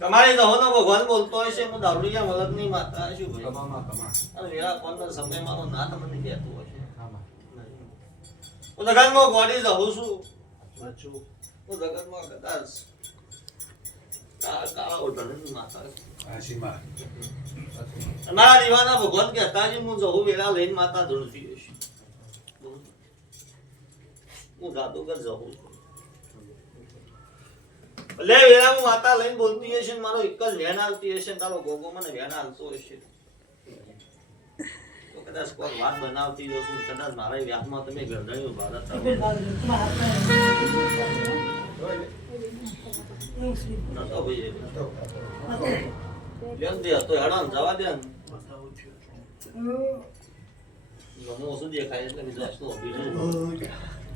તમારી દહોનો ભગવાન બોલતો હશે હું દારૂડિયા વલગની માતા શું ભાઈ. કમામાં કમા અને વેળા કોણનો સમય મારો ના તમને કહેતો હશે હું જગતમાં ગોડી જવું છું. હું જગતમાં કદાચ મારા દીવાના ભગવાન કહેતા છે હું જવું વેળા લઈને માતા ધૂળતી હશે હું જાદુગર જવું છું. લે વેળા હું માતા લઈને બોલતી હશે ને મારો એક જ વેન આવતી હશે ને તારો ગોગો મને વેન આવતો હશે. તો કદાચ કોઈ વાત બનાવતી જો છું કદાચ મારા વ્યાજમાં તમે ગરદણીઓ ભારત નતો ભાઈ લેન દે જવા ને. દેખાય એટલે બીજું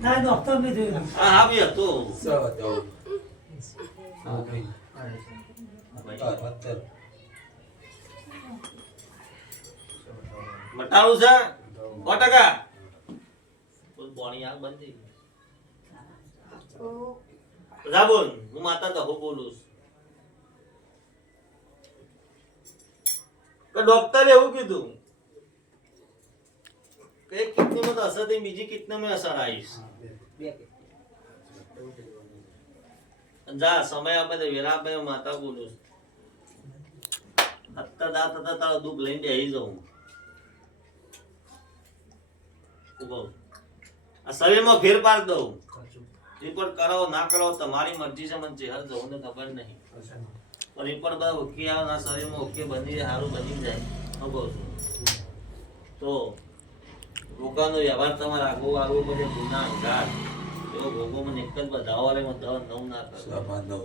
ના ડોક્ટર જોયું. હા હા ભાઈ હતો. સ દો હા ભાઈ અત્તર મટાડું છે? સો ટકા. બોલ, પોણી આગ બંધ થઈ ગઈ. હું માતા દહો બોલું છું. ડોક્ટરે એવું કીધું કે એક કિડનીમાં તો અસર થઈ બીજી કિડનીમાં અસર આવીશ. જા સમય આપે તો વેરા આપે માતા બોલું. અત્તર દાંત હતા તારો દુઃખ લઈને બેસી જાઉં ઊભો. આ શરીરમાં ફેરફાર દઉં. રિપોર્ટ કરાવો ના કરાવો તમારી મરજી છે મને ચહેર જવું ને ખબર નહીં. પણ રિપોર્ટ બધા ઓકે આવે ના શરીરમાં ઓકે બની જાય સારું બની જાય હું કહું છું. તો રોકાનો વ્યવહાર તમારે આગો આવવો પડે ગુના અંગાર એવો ભોગો મને એક જ બધાવો વાલે મને દવા નવ ના કરો સભા નવ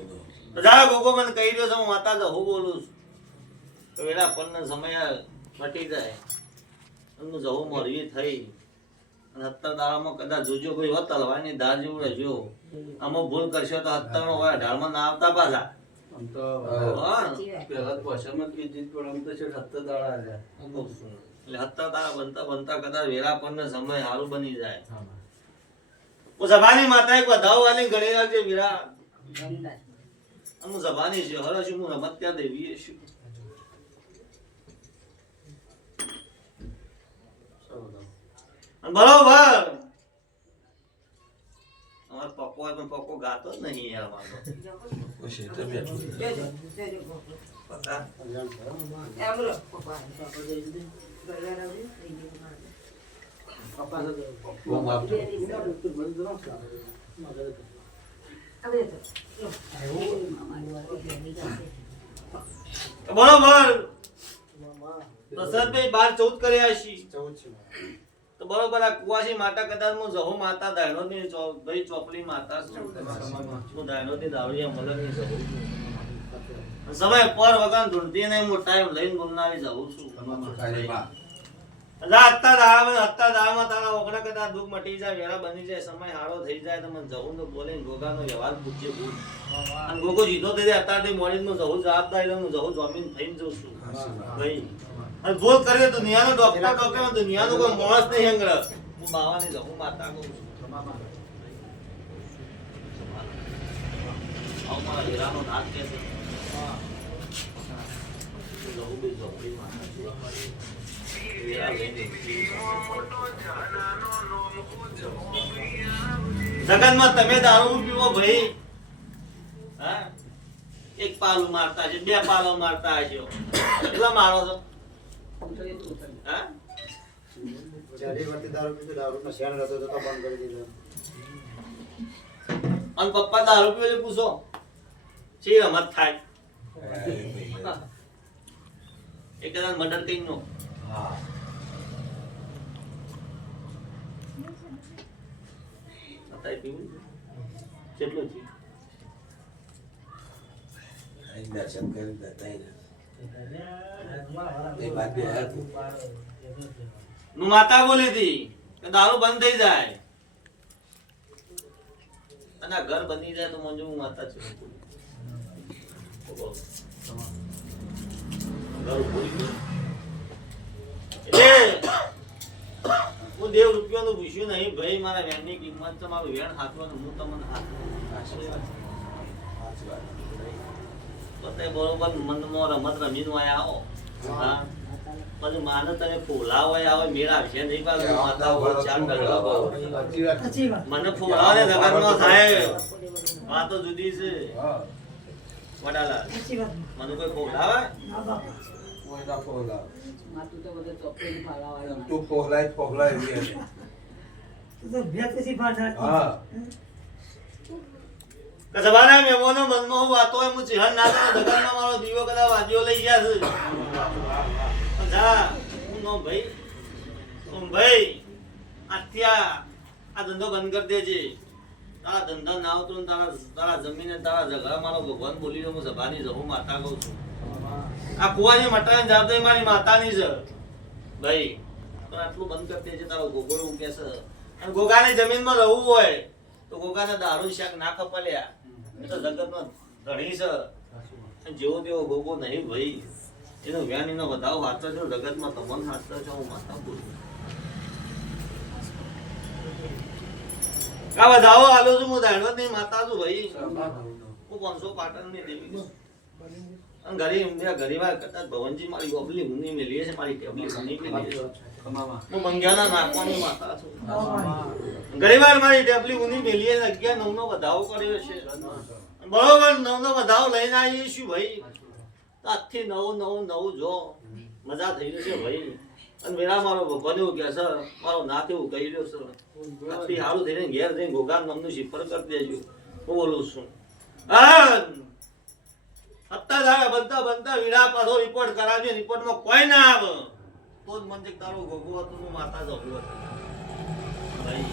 દો જા ગોગો મને કહી દો હું માતા તો હું બોલું છું. તો એના પણનો સમય મટી જાય. એમનું જવું મરવી થઈ. અને કદાચ જોજો કોઈ હોત તલવાની ધાર જેવું રહેજો અમુક ભૂલ કરશો તો હત્તરનો હોય ઢાળમાં ના આવતા પાછા. એટલે હત્તર દાડા બનતા બનતા કદાચ વેરા પણનો સમય સારું બની જાય. હું સભાની માતા એક વધાવ વાલી ગણી રાખજે વીરા? હું સભાની છે હરો છું હું રમત ત્યાં દેવી છું અને બરોબર. અમાર પપ્પો હોય પણ પપ્પો ગાતો જ નહીં યાર મારો પછી તો બેઠું પતા તો બરોબર દશરથભાઈ બાર ચૌદ કર્યા છી તો બરોબર, આ કુવાસી માતા કદાચ હું જહો માતા દાયણો ની ભાઈ ચોપડી માતા હું દાયણોની દાવડિયા મલકની જહું છું. સમય પર વગર ધૂળતી ને હું ટાઈમ લઈને બોલનારી જાઉં છું. હારો થઈ જવું તો બોલે ગોગાનો વ્યવહાર પૂછે ભૂલ અને ગોગો જીતો થઈ જાય અત્યારથી મોડી જવું જવાબદારી નહીં માતા કહું મારા જવું બી લઈને જગતમાં તમે દારૂ પીવો ભાઈ. હા? એક પાલું મારતા છે બે પાલો મારતા હશો કેટલા મારો છો? હા? અને પપ્પા દારૂ પીવો પૂછો શી રમત થાય? કેટલું છે? દર્શન કરી વાત બે હતી હું માતા બોલી હતી કે દારૂ બંધ થઈ જાય. અને ઘર બની જાય તો મંજુ હું માતા છું ઘર ભૂલી ગયો. એટલે હું દેવ રૂપિયાનું પૂછ્યું નહીં ભાઈ મારા વેણની કિંમત છે મારું વેણ હાથવાનું હું તમને હાથવું સાચી વાત સાચી વાત બસ તે બરોબર મનમાં રમત રમીને આયા આવો. હા. પછી માને તમે ફોલાવો આવો મેળા છે નહીં પાછું. માતા ઉપર ચાર ડગલા પર. સાચી વાત. સાચી વાત. મને ફોલાવો ને જગતમાં થાય. વાતો જુદી છે. વડાલા મને કોઈ ફોલાવે? તો ફોલાય ફોલાય એવી તું તો હા. મનમાં હું વાતો ચિહન મારો દીવો વાદ્યો લઈ ગયા છે. જા હું નો ભાઈ હું ભાઈ આજથી આ આ ધંધો બંધ કરી દેજે. તારા ધંધા ના આવતો તારા તારા જમીને તારા ઝઘડા મારો ભગવાન બોલી રહ્યો હું સભાની જવું માતા કહું છું આ કુવાની મટાની જવાબદારી મારી માતાની છે. ભાઈ આટલું બંધ કરી દેજે તારો ગોગો ઉગે છે. અને ગોગાની જમીનમાં રહેવું હોય તો ગોગાને દારૂ શાક ના ખપલ્યા એ તો ધણી છે. જેવો તેવો ગોગો નહીં ભાઈ. એનો વ્યાન એનો વધાવો હાથો છો જગતમાં તમને હાથો છો હું માતા બોલું. વધાવો હાલો છું હું માતા છું ભાઈ. હું પાંચસો પાટણની દેવી છું. ગરીબ ગરીવાર ભવનજી મારી ઊંધી મેલી છે, મારી ટેબલી મારી ટેબલી ઊંધી મેલી છે નવ નો વધાવો કર્યો છે. બરોબર નવ લઈને આવીએ છું ભાઈ. આજથી નવ, નવું નવું, જો. મજા થઈ રહી છે ભાઈ. અને મેરા મારો બન્યો કે સર મારો નાથ એવું કહી રહ્યો સર આજથી સારું થઈને ઘેર જઈને ગોગામ નામનું શિફર કરી દેજો. હું બોલું છું. હા અત્યારે બનતા બનતા વીડા પાછો રિપોર્ટ કરાવજો રિપોર્ટમાં કોઈ ના આવે. તો જ મને તારો ગોગો હતું માતા જવું હતું ભાઈ,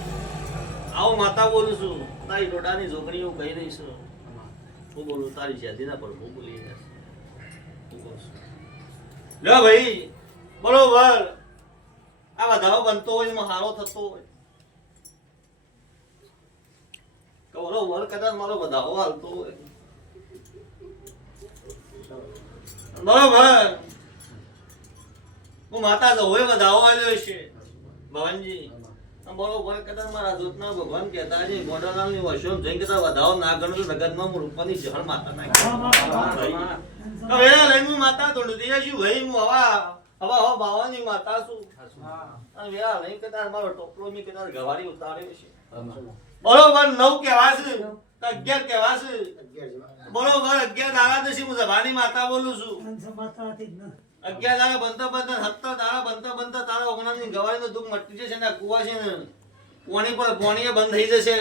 આવો માતા બોલું છું. તારી ડોડાની છોકરી હું કહી રહીશું હું બોલું, તારી શેદીના પણ હું બોલી. લ્યો ભાઈ, બરોબર. આ વધારો બનતો હોય, એમાં હારો થતો હોય. તો બરોબર કદાચ મારો વધારો હાલતો હોય. બરોબર. હું માતા તો હોય વધાવો આવ્યો છે. ભવનજી બરોબર કદાચ મારા દૂતના ભગવાન કહેતા છે મોઢાલાલની વર્ષો જઈને કદાચ વધાવો ના ગણો તો જગતમાં હું રૂપાની જહર માતા નાખી. હવે લઈને માતા તો નથી છું ભાઈ હું હવા હવા હવે બાવાની માતા શું? અને વેળા લઈને કદાચ મારો ટોપલો મેં કદાચ ગવારી ઉતાર્યો છે. બરોબર નવ કેવા છે? અગિયાર કહેવા છે? બરોબર અગિયાર દાડા દશી હું સભાની માતા બોલું છું. ન. અગિયાર દાડા બનતા બનતા સત્તર દાડા બનતા બનતા તારા ગવારી નો દુઃખ મટી જશે ને કુવા છે ને પોણી પર પોણીએ બંધ થઈ જશે.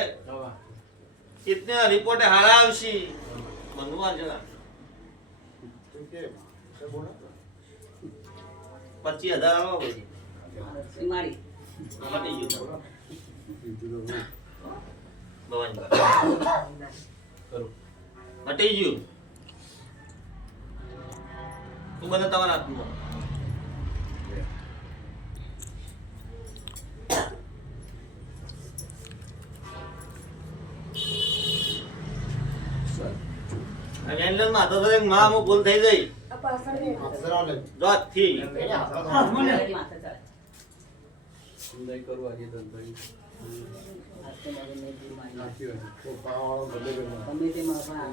ઇતને રિપોર્ટે હારા આવશે. બનવા જરા. પચીસ હજાર આવો પછી. ગયું ભવાની ગયું. તું બધા તમારા હાથમાં. આ વેનલેન્ડમાં હતો તો માં ભૂલ થઈ જાય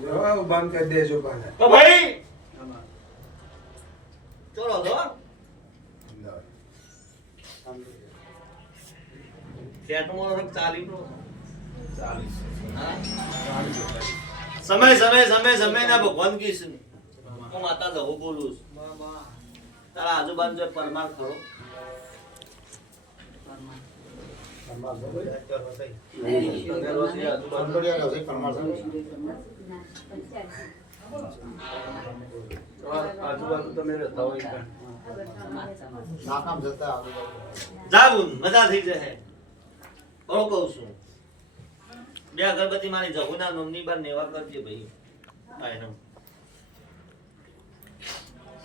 હવે બંધ. કરી દેજો તો ભાઈ. તો. ચાલી નો હા? સમય સમય સમય સમય ના ભગવાન કી છે હું માતા દહુ બોલું છું. તારા આજુબાજુ જો પરમાર ખરો આજુબાજુ તમે રહેતા હોય જતા જાગુન મજા થઈ જશે. બહુ કહું છું. બે અગરબત્તી મારી જગુના નોમની બાર નેવા કરજે ભાઈ.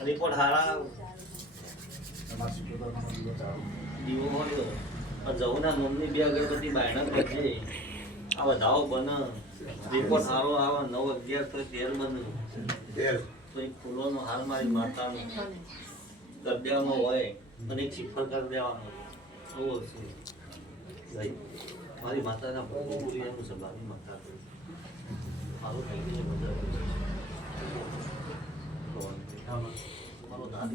રિપોર્ટ હારા. દીવો મળ્યો પણ જહુના મમ્મી બે અગરબત્તી બાયણા કરજે આ વધાવો બને. રિપોર્ટ સારો આવે નવ અગિયાર તો તેર બને. તો એ ફૂલોનો હાર મારી માતાનો. કરી હોય અને એક શિફર કરી દેવાનો એવો છે મારી માતાના બહુ પૂરી એનું સભાની માતા કરું. મારું થઈ ગયું બધા